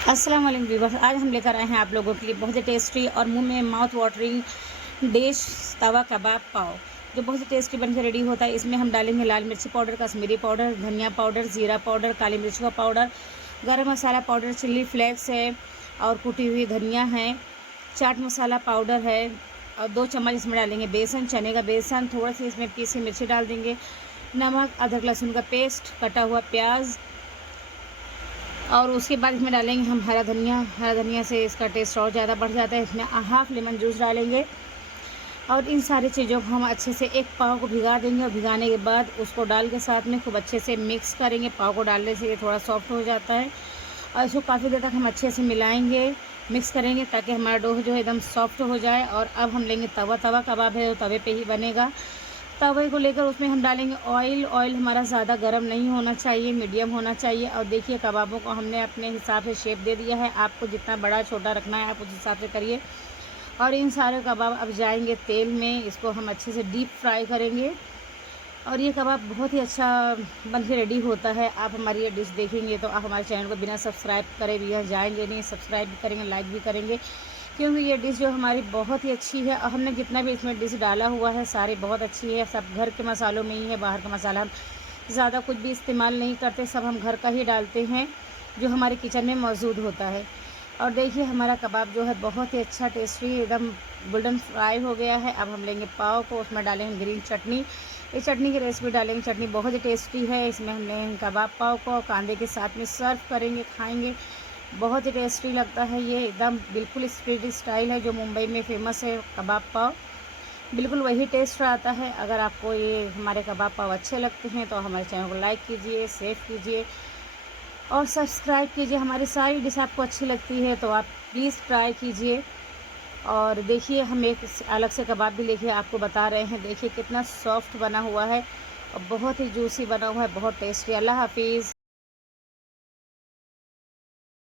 अस्सलाम वालेकुम व्यूअर्स, आज हम लेकर आए हैं आप लोगों के लिए बहुत ही टेस्टी और मुंह में माउथ वाटरिंग डिश तवा कबाब पाव, जो बहुत ही टेस्टी बनकर रेडी होता है। इसमें हम डालेंगे लाल मिर्ची पाउडर, कश्मीरी पाउडर, धनिया पाउडर, जीरा पाउडर, काली मिर्च का पाउडर, गरम मसाला पाउडर, चिल्ली फ्लेक्स है और कुटी हुई धनिया है, चाट मसाला पाउडर है और 2 चम्मच इसमें डालेंगे बेसन, चने का बेसन, थोड़ा सी इसमें पीसी मिर्ची डाल देंगे, नमक, अदरक लहसुन का पेस्ट, कटा हुआ प्याज और उसके बाद इसमें डालेंगे हम हरा धनिया से इसका टेस्ट और ज़्यादा बढ़ जाता है। इसमें हाफ़ लेमन जूस डालेंगे और इन सारी चीज़ों को हम अच्छे से एक पाव को भिगा देंगे और भिगाने के बाद उसको डाल के साथ में खूब अच्छे से मिक्स करेंगे। पाव को डालने से ये थोड़ा सॉफ्ट हो जाता है और इसको काफ़ी देर तक हम अच्छे से मिलाएंगे, मिक्स करेंगे ताकि हमारा डोह जो है एकदम सॉफ्ट हो जाए। और अब हम लेंगे तवा कबाब है तो तवे पे ही बनेगा। तवे को लेकर उसमें हम डालेंगे ऑयल हमारा ज़्यादा गर्म नहीं होना चाहिए, मीडियम होना चाहिए। और देखिए कबाबों को हमने अपने हिसाब से शेप दे दिया है, आपको जितना बड़ा छोटा रखना है आप उस हिसाब से करिए। और इन सारे कबाब अब जाएंगे तेल में, इसको हम अच्छे से डीप फ्राई करेंगे और ये कबाब बहुत ही अच्छा बन के रेडी होता है। आप हमारी ये डिश देखेंगे तो आप हमारे चैनल को बिना सब्सक्राइब करे भी जाएंगे नहीं, सब्सक्राइब भी करेंगे, लाइक भी करेंगे, क्योंकि ये डिश जो हमारी बहुत ही अच्छी है। और हमने जितना भी इसमें डिश डाला हुआ है सारी बहुत अच्छी है, सब घर के मसालों में ही है। बाहर का मसाला हम ज़्यादा कुछ भी इस्तेमाल नहीं करते, सब हम घर का ही डालते हैं जो हमारे किचन में मौजूद होता है। और देखिए हमारा कबाब जो है बहुत ही अच्छा टेस्टी एकदम गोल्डन फ्राई हो गया है। अब हम लेंगे पाव को, उसमें डालेंगे ग्रीन चटनी, इस चटनी की रेसिपी डालेंगे। चटनी बहुत ही टेस्टी है। इसमें हम लेंगे कबाब पाव को कांदे के साथ में सर्व करेंगे, खाएंगे, बहुत ही टेस्टी लगता है। ये एकदम बिल्कुल स्ट्रीट स्टाइल है जो मुंबई में फ़ेमस है कबाब पाव, बिल्कुल वही टेस्ट आता है। अगर आपको ये हमारे कबाब पाव अच्छे लगते हैं तो हमारे चैनल को लाइक कीजिए, शेयर कीजिए और सब्सक्राइब कीजिए। हमारी सारी डिश आपको अच्छी लगती है तो आप प्लीज़ ट्राई कीजिए। और देखिए हम एक अलग से कबाब भी लेके आपको बता रहे हैं, देखिए कितना सॉफ्ट बना हुआ है और बहुत ही जूसी बना हुआ है, बहुत टेस्टी। अल्लाह हाफिज़।